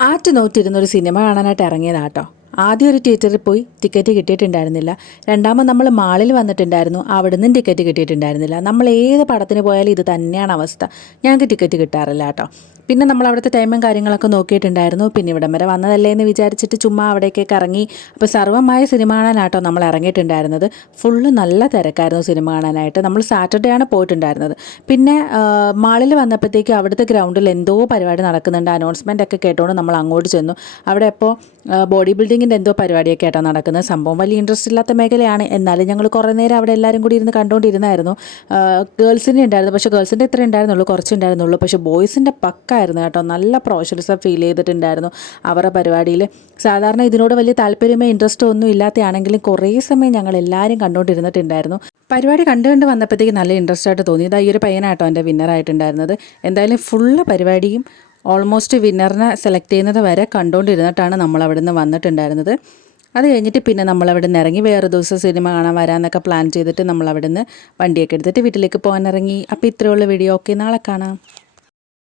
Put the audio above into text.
ആറ്റുനോറ്റിരുന്നൊരു cinema കാണാനായിട്ട് ഇറങ്ങിയതാട്ടോ. ആദ്യം ഒരു തിയേറ്ററിൽ പോയി ടിക്കറ്റ് കിട്ടിയിട്ടുണ്ടായിരുന്നില്ല. രണ്ടാമത് നമ്മൾ മാളിൽ വന്നിട്ടുണ്ടായിരുന്നു, അവിടെ നിന്നും ടിക്കറ്റ് കിട്ടിയിട്ടുണ്ടായിരുന്നില്ല. നമ്മൾ ഏത് പടത്തിന് പോയാലും ഇത് തന്നെയാണ് അവസ്ഥ. ഞങ്ങൾക്ക് ടിക്കറ്റ് കിട്ടാറില്ല കേട്ടോ. പിന്നെ നമ്മൾ അവിടുത്തെ ടൈമും കാര്യങ്ങളൊക്കെ നോക്കിയിട്ടുണ്ടായിരുന്നു. പിന്നെ ഇവിടം വരെ വന്നതല്ലേ എന്ന് വിചാരിച്ചിട്ട് ചുമ്മാ അവിടേക്കൊക്കെ ഇറങ്ങി. അപ്പോൾ സർവ്വമായ സിനിമ കാണാനാട്ടോ നമ്മൾ ഇറങ്ങിയിട്ടുണ്ടായിരുന്നത്. ഫുള്ള് നല്ല തിരക്കായിരുന്നു സിനിമ കാണാനായിട്ട്. നമ്മൾ സാറ്റർഡേ ആണ് പോയിട്ടുണ്ടായിരുന്നത്. പിന്നെ മാളിൽ വന്നപ്പോഴത്തേക്ക് അവിടുത്തെ ഗ്രൗണ്ടിൽ എന്തോ പരിപാടി നടക്കുന്നുണ്ട്, അനൗൺസ്മെൻ്റ് ഒക്കെ കേട്ടുകൊണ്ട് നമ്മൾ അങ്ങോട്ട് ചെന്നു. അവിടെ ഇപ്പോൾ ബോഡി ബിൽഡിങ്ങിൻ്റെ എന്തോ പരിപാടിയൊക്കെ ആയിട്ടാണ് നടക്കുന്നത്. സംഭവം വലിയ ഇൻട്രസ്റ്റ് ഇല്ലാത്ത മേഖലയാണ്. എന്നാലും ഞങ്ങൾ കുറേ നേരം അവിടെ എല്ലാവരും കൂടി ഇരുന്ന് കണ്ടുകൊണ്ടിരുന്നായിരുന്നു. ഗേൾസിൻ്റെ ഉണ്ടായിരുന്നു, പക്ഷേ ഗേൾസിൻ്റെ ഇത്ര ഉണ്ടായിരുന്നുള്ളൂ, കുറച്ചുണ്ടായിരുന്നുള്ളൂ. പക്ഷേ ബോയ്സിൻ്റെ പക്കായിരുന്നു കേട്ടോ. നല്ല പ്രൊഫഷണലിസം ഫീൽ ചെയ്തിട്ടുണ്ടായിരുന്നു അവരുടെ പരിപാടിയിൽ. സാധാരണ ഇതിനോട് വലിയ താല്പര്യമോ ഇൻട്രസ്റ്റോ ഒന്നും ഇല്ലാത്തയാണെങ്കിലും കുറേ സമയം ഞങ്ങൾ എല്ലാവരും കണ്ടുകൊണ്ടിരുന്നിട്ടുണ്ടായിരുന്നു. പരിപാടി കണ്ട് വന്നപ്പോഴത്തേക്ക് നല്ല ഇൻട്രസ്റ്റ് ആയിട്ട് തോന്നി. ഇതാ ഈ ഒരു പയ്യനാട്ടോ എൻ്റെ വിന്നറായിട്ടുണ്ടായിരുന്നത്. എന്തായാലും ഫുള്ള് പരിപാടിയും ഓൾമോസ്റ്റ് വിന്നറിനെ സെലക്ട് ചെയ്യുന്നത് വരെ കണ്ടുകൊണ്ടിരുന്നിട്ടാണ് നമ്മളവിടെ നിന്ന് വന്നിട്ടുണ്ടായിരുന്നത്. അത് കഴിഞ്ഞിട്ട് പിന്നെ നമ്മളവിടെ നിന്ന് ഇറങ്ങി വേറെ ദിവസം സിനിമ കാണാൻ വരാമെന്നൊക്കെ പ്ലാൻ ചെയ്തിട്ട് നമ്മളവിടെ നിന്ന് വണ്ടിയൊക്കെ എടുത്തിട്ട് വീട്ടിലേക്ക് പോകാൻ ഇറങ്ങി. അപ്പോൾ ഇത്രയുള്ള വീഡിയോ. ഓക്കെ, നാളെ കാണാം.